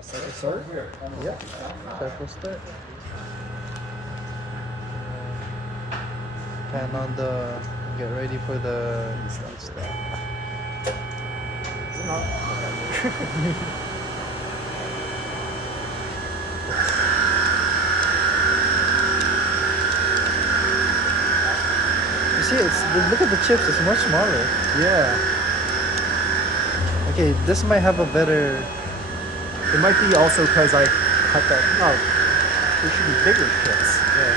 Second start? Yep. Careful start. And on the get ready for the stuff. Is it not? Okay. You see, look at the chips. It's much smaller. Yeah. Okay, this might have a better. It might be also because I cut that. No, there should be bigger chips. Yeah.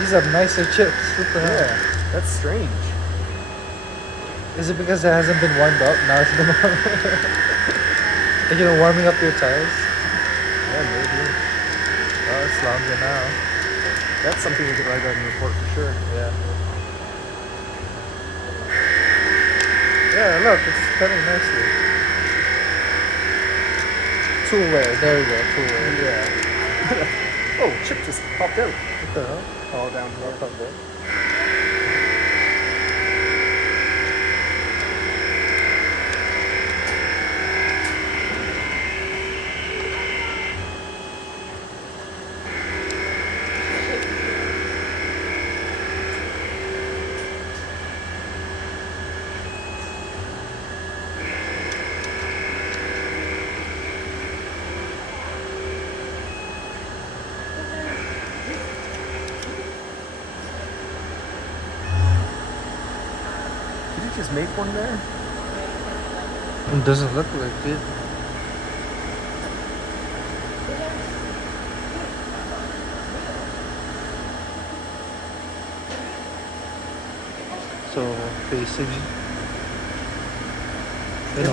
These are nicer chips. What the hell? Yeah, that's strange. Is it because it hasn't been warmed up? Now it's been warmed up. Like, warming up your tires? Yeah, maybe. Oh, it's longer now. That's something we could write out in the report for sure. Yeah. Yeah, look, it's cutting nicely. Tool wear, there we go, tool wear. Yeah. Oh, chip just popped out. What the hell? All down here. Up there. Did you just make one there? It doesn't look like it. So, facing.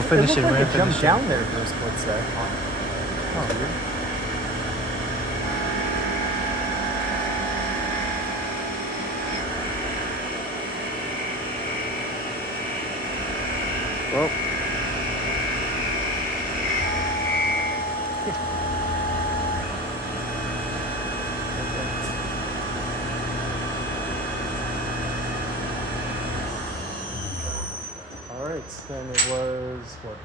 Finishing, right? It jumped down there for a split sec. Oh, weird. Well. All right, then it was what?